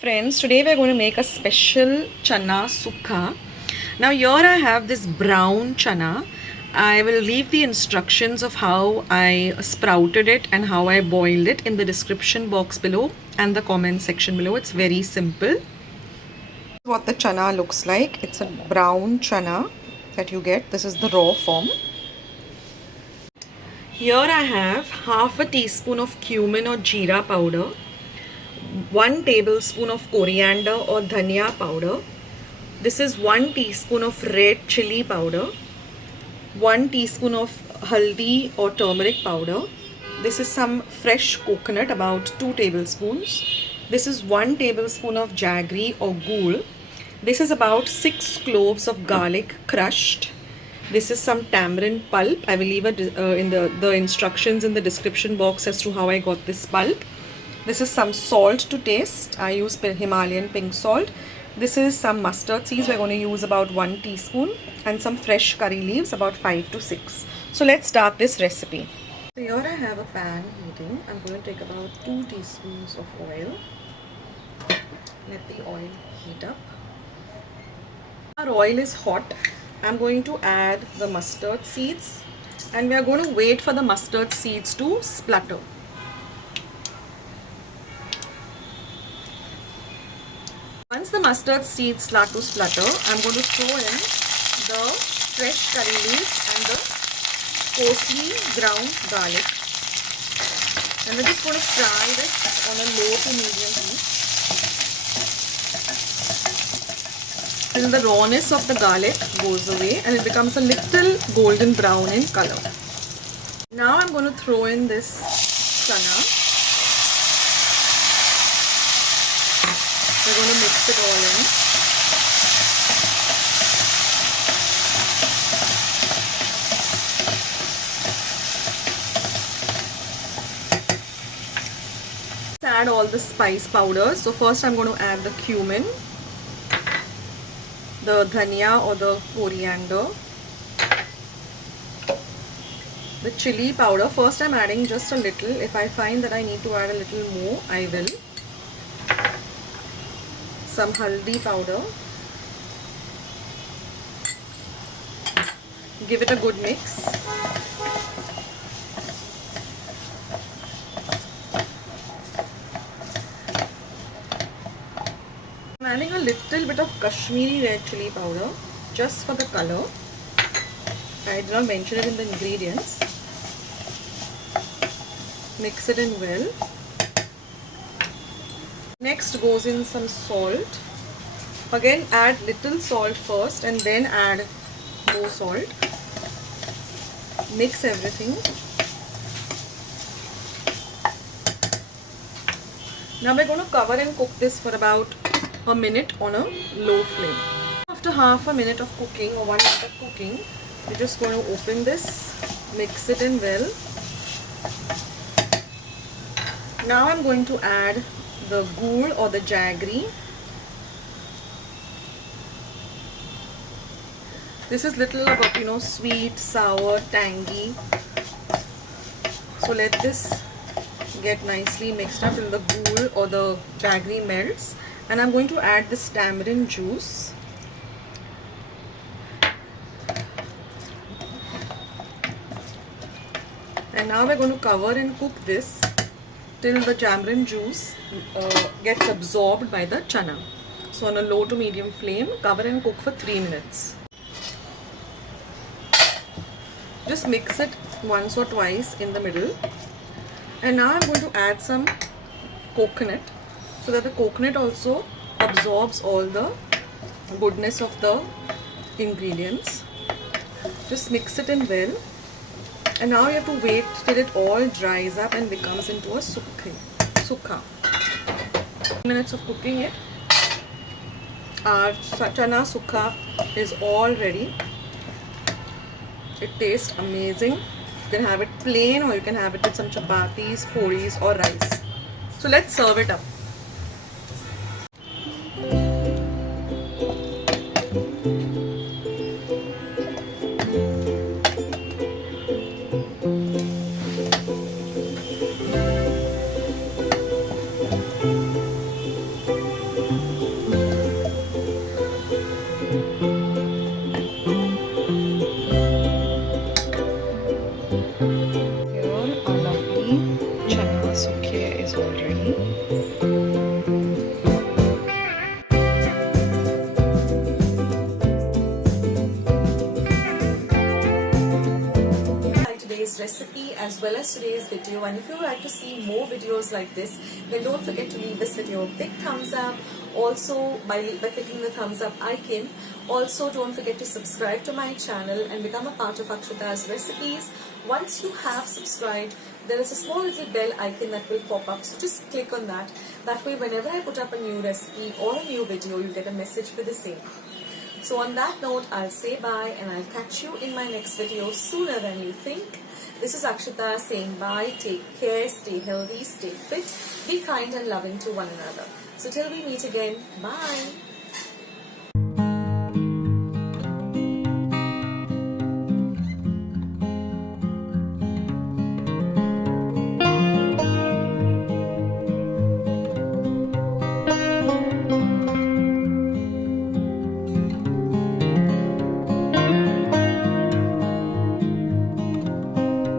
Friends, today we are going to make a special chana sukka. Now here I have this brown chana. I will leave the instructions of how I sprouted it and how I boiled it in the description box below and the comment section below. It's very simple. What the chana looks like. It's a brown chana that you get. This is the raw form. Here I have half a teaspoon of cumin or jeera powder, 1 tablespoon of coriander or dhania powder. This is 1 teaspoon of red chili powder, 1 teaspoon of haldi or turmeric powder. This is some fresh coconut, about 2 tablespoons. This is 1 tablespoon of jaggery or ghul. This is about 6 cloves of garlic crushed. This is some tamarind pulp. I will leave in the instructions in the description box as to how I got this pulp. This is some salt to taste. I use Himalayan pink salt. This is some mustard seeds. We're going to use about 1 teaspoon and some fresh curry leaves, about 5 to 6. So let's start this recipe. So here I have a pan heating. I'm going to take about 2 teaspoons of oil. Let the oil heat up. Our oil is hot. I'm going to add the mustard seeds and we are going to wait for the mustard seeds to splutter. Once the mustard seeds start to splutter, I'm going to throw in the fresh curry leaves and the coarsely ground garlic. And we're just going to fry this on a low to medium heat till the rawness of the garlic goes away and it becomes a little golden brown in color. Now I'm going to throw in this chana. We're going to mix it all in. Let's add all the spice powders. So first I'm going to add the cumin, the dhania or the coriander, the chili powder. First I'm adding just a little. If I find that I need to add a little more, I will. Some haldi powder. Give it a good mix. I'm adding a little bit of Kashmiri red chili powder just for the color. I did not mention it in the ingredients. Mix it in well. Next goes in some salt. Again add little salt first and then add more salt. Mix everything. Now we're going to cover and cook this for about a minute on a low flame. After half a minute of cooking or 1 minute of cooking, we're just going to open this, mix it in well. Now I'm going to add the ghul or the jaggery. This is little about sweet, sour, tangy. So let this get nicely mixed up till the ghul or the jaggery melts. And I'm going to add this tamarind juice. And now we're going to cover and cook this till the tamarind juice gets absorbed by the chana. So on a low to medium flame, cover and cook for 3 minutes. Just mix it once or twice in the middle. And now I'm going to add some coconut so that the coconut also absorbs all the goodness of the ingredients. Just mix it in well. And now you have to wait till it all dries up and becomes into a sukka. 10 minutes of cooking it. Our chana sukka is all ready. It tastes amazing. You can have it plain or you can have it with some chappatis, polis or rice. So let's serve it up. Here our lovely Chana Sukka is all ready. Today's recipe as well as today's video, and if you would like to see more videos like this, then don't forget to leave this video a big thumbs up. Also by clicking the thumbs up icon. Also don't forget to subscribe to my channel and become a part of Akshata's recipes. Once you have subscribed, there is a small little bell icon that will pop up, so just click on that. That way whenever I put up a new recipe or a new video, you get a message for the same. So on that note, I'll say bye and I'll catch you in my next video sooner than you think. This is Akshata saying bye, take care, stay healthy, stay fit, be kind and loving to one another. So till we meet again, bye.